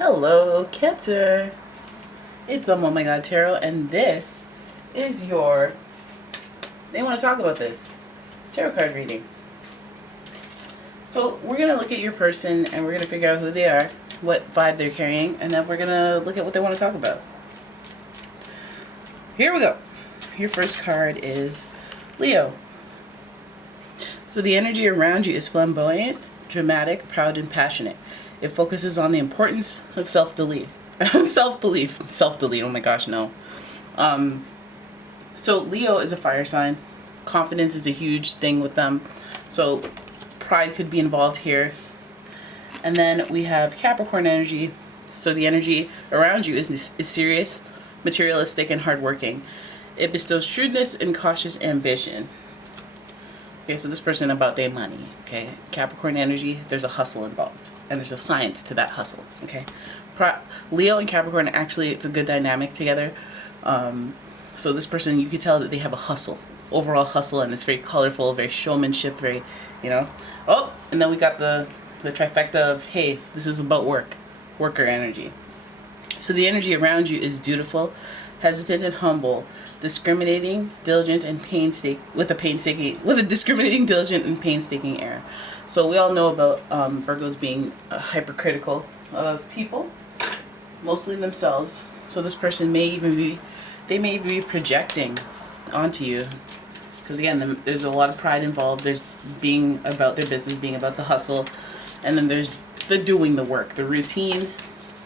Hello, Cancer. It's OMG Tarot, and this is your. They want to talk about this tarot card reading. So we're gonna look at your person, and we're gonna figure out who they are, what vibe they're carrying, and then we're gonna look at what they want to talk about. Here we go. Your first card is Leo. So the energy around you is flamboyant, dramatic, proud, and passionate. It focuses on the importance of self-belief. Self-belief. Oh my gosh, no. So Leo is a fire sign. Confidence is a huge thing with them. So pride could be involved here. And then we have Capricorn energy. So the energy around you is serious, materialistic, and hardworking. It bestows shrewdness and cautious ambition. Okay, so this person about their money. Okay, Capricorn energy, there's a hustle involved. And there's a science to that hustle. Okay, Leo and Capricorn, actually, it's a good dynamic together. So this person, you could tell that they have a hustle, overall hustle, and it's very colorful, very showmanship, very, Oh, and then we got the trifecta of, hey, this is about worker energy. So the energy around you is dutiful, hesitant, and humble, discriminating, diligent, and with a discriminating, diligent, and painstaking air. So we all know about Virgos being hypercritical of people, mostly themselves. So this person may be projecting onto you, because again, there's a lot of pride involved. There's being about their business, being about the hustle, and then there's the doing the work, the routine,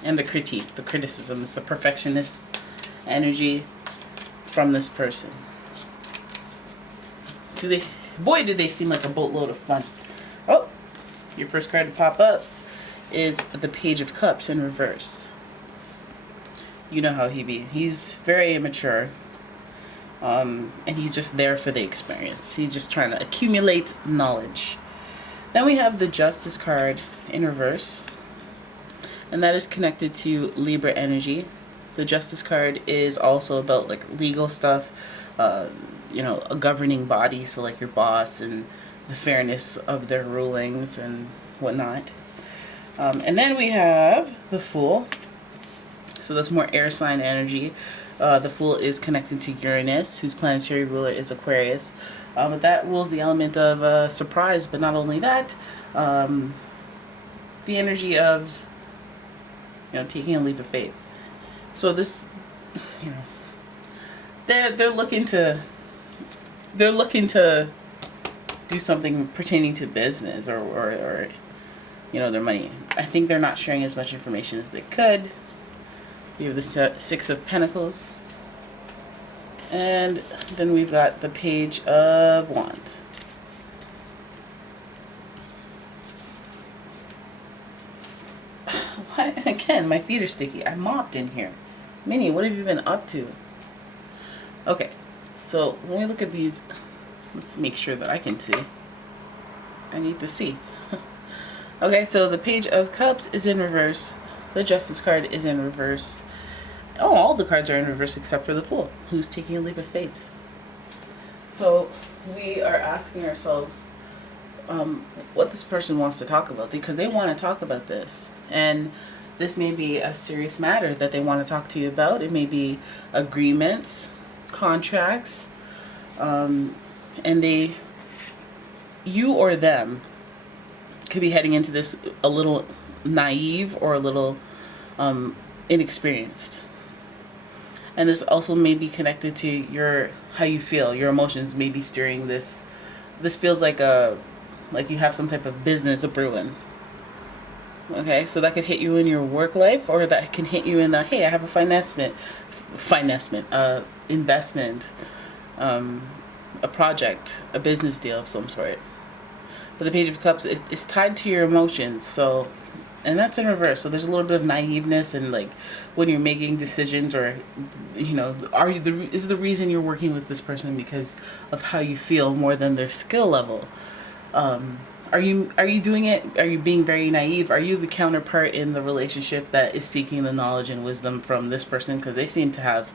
and the critique, the criticisms, the perfectionist energy from this person. Boy, do they seem like a boatload of fun. Oh, your first card to pop up is the Page of Cups in reverse. You know how he be. He's very immature. And he's just there for the experience. He's just trying to accumulate knowledge. Then we have the Justice card in reverse. And that is connected to Libra energy. The Justice card is also about like legal stuff, a governing body, so like your boss and the fairness of their rulings and whatnot. And then we have the Fool. So that's more air sign energy. The Fool is connected to Uranus, whose planetary ruler is Aquarius. But that rules the element of surprise, but not only that, the energy of taking a leap of faith. So this, they're looking to do something pertaining to business or their money. I think they're not sharing as much information as they could. We have the Six of Pentacles, and then we've got the Page of Wands. What? Again, my feet are sticky. I mopped in here. Minnie, what have you been up to? Okay, so when we look at these, let's make sure that I can see. I need to see. Okay, so the Page of Cups is in reverse. The Justice card is in reverse. Oh, all the cards are in reverse except for the Fool, who's taking a leap of faith. So we are asking ourselves what this person wants to talk about, because they want to talk about this. And this may be a serious matter that they want to talk to you about. It may be agreements, contracts, and you or them could be heading into this a little naive or a little inexperienced. And this also may be connected to how you feel. Your emotions may be steering this. This feels like you have some type of business brewing. Okay, so that could hit you in your work life, or that can hit you in hey, I have a investment, a project, a business deal of some sort. But the Page of Cups is tied to your emotions, so, and that's in reverse. So there's a little bit of naiveness, and like when you're making decisions, or is the reason you're working with this person because of how you feel more than their skill level? Are you doing it? Are you being very naive? Are you the counterpart in the relationship that is seeking the knowledge and wisdom from this person? Because they seem to have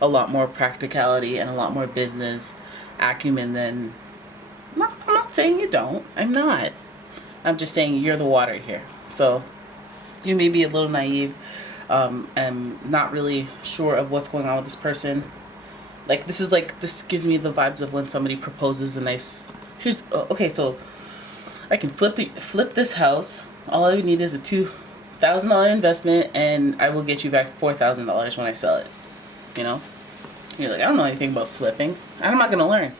a lot more practicality and a lot more business acumen than. I'm not saying you don't. I'm not. I'm just saying you're the water here. So You may be a little naive, and not really sure of what's going on with this person. Like, this gives me the vibes of when somebody proposes a nice, okay, so I can flip this house. All I would need is a $2,000 investment, and I will get you back $4,000 when I sell it. You know? You're like, I don't know anything about flipping. I'm not gonna learn.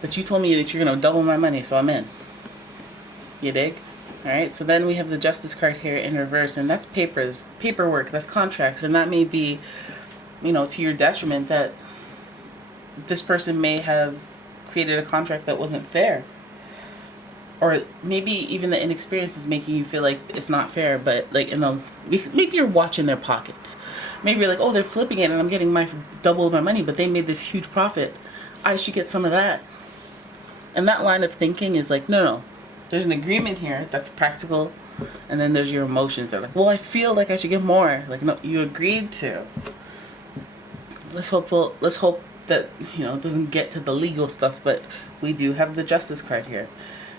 But you told me that you're gonna double my money, so I'm in. You dig? Alright, so then we have the Justice card here in reverse, and that's paperwork, that's contracts, and that may be, to your detriment, that this person may have created a contract that wasn't fair. Or maybe even the inexperience is making you feel like it's not fair, but like maybe you're watching their pockets. Maybe you're like, oh, they're flipping it and I'm getting double my money, but they made this huge profit. I should get some of that. And that line of thinking is like, no. There's an agreement here that's practical, and then there's your emotions that are like, well, I feel like I should get more. Like, no, you agreed to. Let's hope that it doesn't get to the legal stuff, but we do have the Justice card here.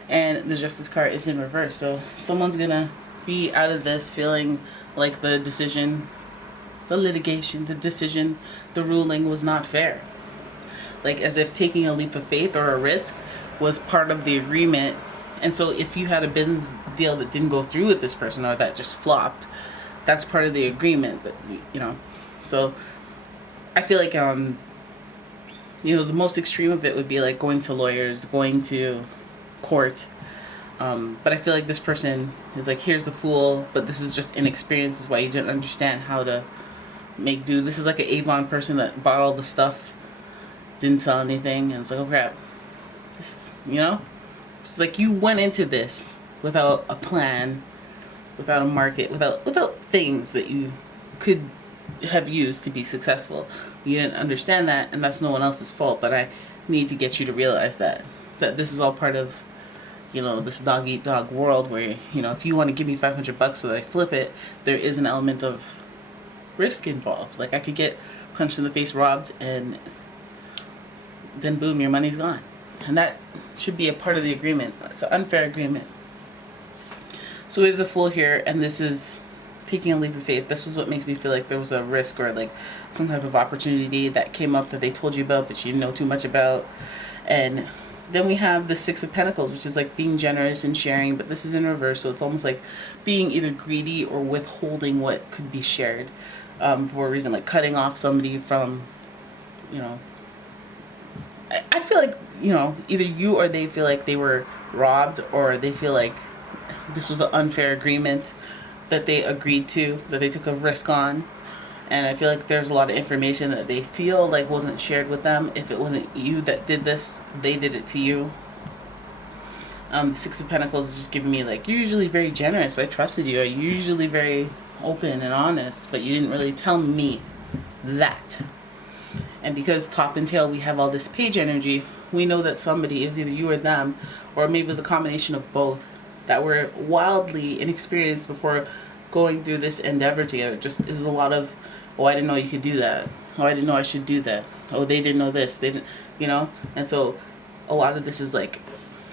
And the Justice card is in reverse. So someone's gonna be out of this feeling like the decision, the litigation, the decision, the ruling was not fair. Like as if taking a leap of faith or a risk was part of the agreement. And so if you had a business deal that didn't go through with this person or that just flopped, that's part of the agreement that, So I feel like, the most extreme of it would be like going to lawyers, going to court. But I feel like this person is like, here's the fool, but this is just inexperience, is why you didn't understand how to make do. This is like an Avon person that bought all the stuff, didn't sell anything, and it's like, oh crap. This, it's like you went into this without a plan, without a market, without things that you could have used to be successful. You didn't understand that, and that's no one else's fault, but I need to get you to realize that this is all part of this dog eat dog world where, if you want to give me $500 so that I flip it, there is an element of risk involved. Like I could get punched in the face, robbed, and then boom, your money's gone. And that should be a part of the agreement. It's an unfair agreement. So we have the Fool here, and this is taking a leap of faith. This is what makes me feel like there was a risk or like some type of opportunity that came up that they told you about but you didn't know too much about. And then we have the Six of Pentacles, which is like being generous and sharing, but this is in reverse, so it's almost like being either greedy or withholding what could be shared for a reason, like cutting off somebody from, I feel like, either you or they feel like they were robbed, or they feel like this was an unfair agreement that they agreed to, that they took a risk on. And I feel like there's a lot of information that they feel like wasn't shared with them. If it wasn't you that did this, they did it to you. The Six of Pentacles is just giving me like, you're usually very generous. I trusted you. You're usually very open and honest, but you didn't really tell me that. And because top and tail, we have all this page energy, we know that somebody, is either you or them, or maybe it was a combination of both, that were wildly inexperienced before going through this endeavor together. It was a lot of, oh, I didn't know you could do that. Oh, I didn't know I should do that. Oh, they didn't know this. They didn't, And so a lot of this is like,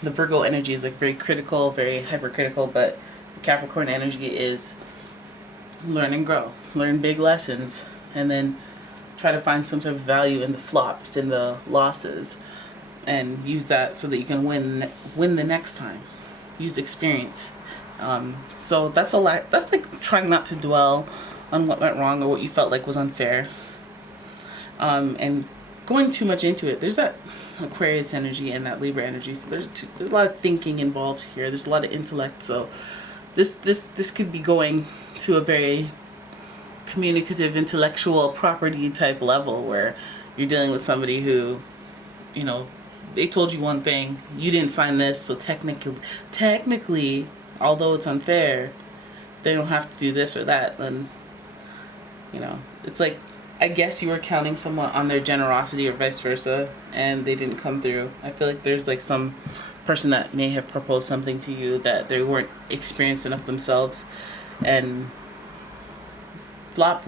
the Virgo energy is like very critical, very hypercritical, but the Capricorn energy is learn and grow. Learn big lessons, and then try to find some type of value in the flops, in the losses, and use that so that you can win the next time. Use experience. So that's a lot. That's like trying not to dwell on what went wrong or what you felt like was unfair. And going too much into it. There's that Aquarius energy and that Libra energy. So there's a lot of thinking involved here. There's a lot of intellect. So this could be going to a very communicative, intellectual property type level where you're dealing with somebody who, they told you one thing, you didn't sign this, so technically, although it's unfair, they don't have to do this or that. Then, it's like, I guess you were counting someone on their generosity or vice versa, and they didn't come through. I feel like there's like some person that may have proposed something to you that they weren't experienced enough themselves, and flop.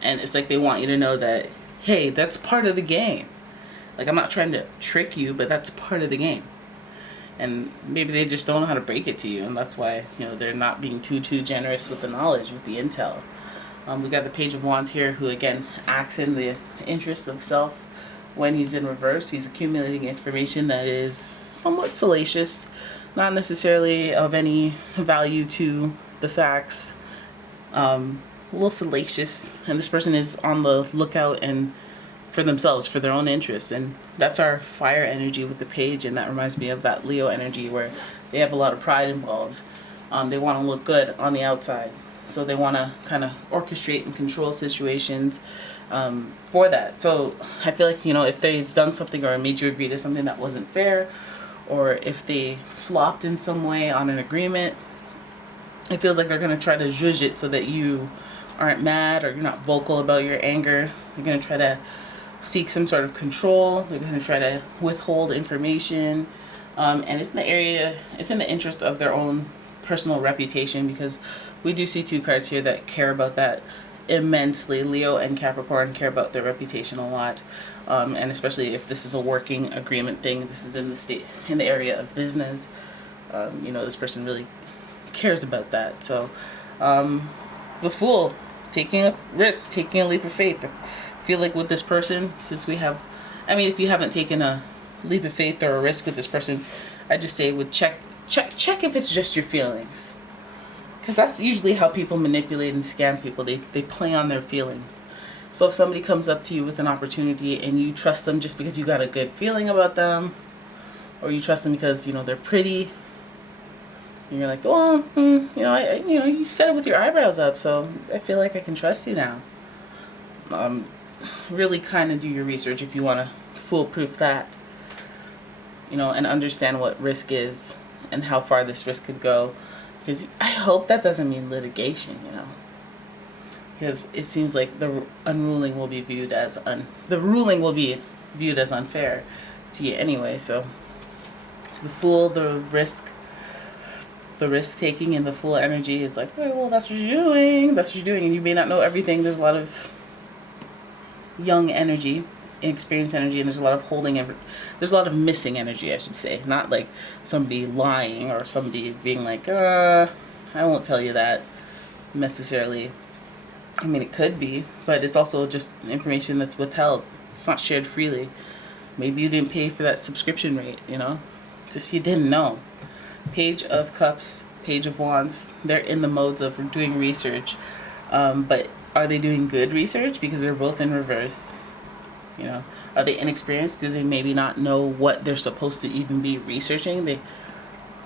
And it's like they want you to know that, hey, that's part of the game. Like, I'm not trying to trick you, but that's part of the game. and maybe they just don't know how to break it to you, and that's why, you know, they're not being too generous with the knowledge, with the intel. We got the Page of Wands here, who again acts in the interest of self. When he's in reverse, he's accumulating information that is somewhat salacious, not necessarily of any value to the facts, a little salacious, and this person is on the lookout and for themselves, for their own interests. And that's our fire energy with the Page, and that reminds me of that Leo energy where they have a lot of pride involved. They want to look good on the outside, so they want to kind of orchestrate and control situations for that. So I feel like, you know, if they've done something or made you agree to something that wasn't fair, or if they flopped in some way on an agreement, it feels like they're going to try to zhuzh it so that you aren't mad or you're not vocal about your anger. They're going to try to seek some sort of control. They're going to try to withhold information. And it's in the interest of their own personal reputation, because we do see two cards here that care about that immensely. Leo and Capricorn care about their reputation a lot. And especially if this is a working agreement thing, this is in the area of business. You know, this person really cares about that. So the Fool, taking a risk, taking a leap of faith. I feel like with this person, since we have, I mean, if you haven't taken a leap of faith or a risk with this person, I just say would check if it's just your feelings, because that's usually how people manipulate and scam people. They play on their feelings. So if somebody comes up to you with an opportunity and you trust them just because you got a good feeling about them, or you trust them because, you know, they're pretty, and you're like, oh, you know, you said it with your eyebrows up, so I feel like I can trust you now. Really kind of do your research if you want to foolproof that, you know, and understand what risk is and how far this risk could go. Because I hope that doesn't mean litigation, you know, because it seems like the ruling will be viewed as unfair to you anyway. So the Fool, the risk taking, and the Fool energy is like, okay, well, that's what you're doing. That's what you're doing, and you may not know everything. There's a lot of young energy, inexperienced energy, and there's a lot of there's a lot of missing energy, I should say. Not like somebody lying or somebody being like, I won't tell you that necessarily. I mean, it could be, but it's also just information that's withheld. It's not shared freely. Maybe you didn't pay for that subscription rate, you know, just you didn't know. Page of Cups, Page of Wands, they're in the modes of doing research, but are they doing good research? Because they're both in reverse. You know, are they inexperienced? Do they maybe not know what they're supposed to even be researching?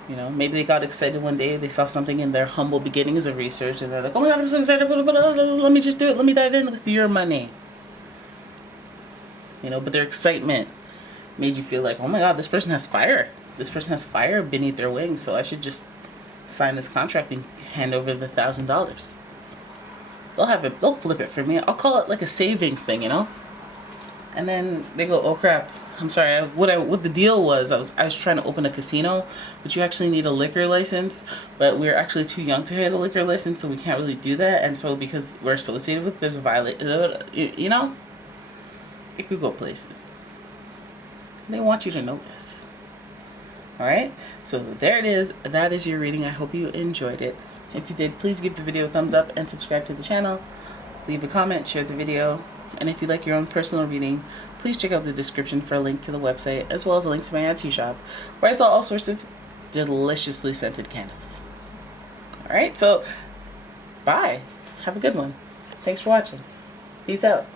You know, maybe they got excited one day, they saw something in their humble beginnings of research, and they're like, oh my God, I'm so excited, let me just do it, let me dive in with your money. You know, but their excitement made you feel like, oh my God, this person has fire. This person has fire beneath their wings, so I should just sign this contract and hand over the $1,000. They'll flip it for me. I'll call it like a savings thing, you know? And then they go, oh crap, I'm sorry, what the deal was, I was trying to open a casino, but you actually need a liquor license, but we're actually too young to get a liquor license, so we can't really do that, and so because we're associated with, there's a violation, you know? It could go places. They want you to know this. Alright, so there it is. That is your reading. I hope you enjoyed it. If you did, please give the video a thumbs up and subscribe to the channel. Leave a comment, share the video, and if you'd like your own personal reading, please check out the description for a link to the website, as well as a link to my Etsy shop, where I sell all sorts of deliciously scented candles. Alright, so bye. Have a good one. Thanks for watching. Peace out.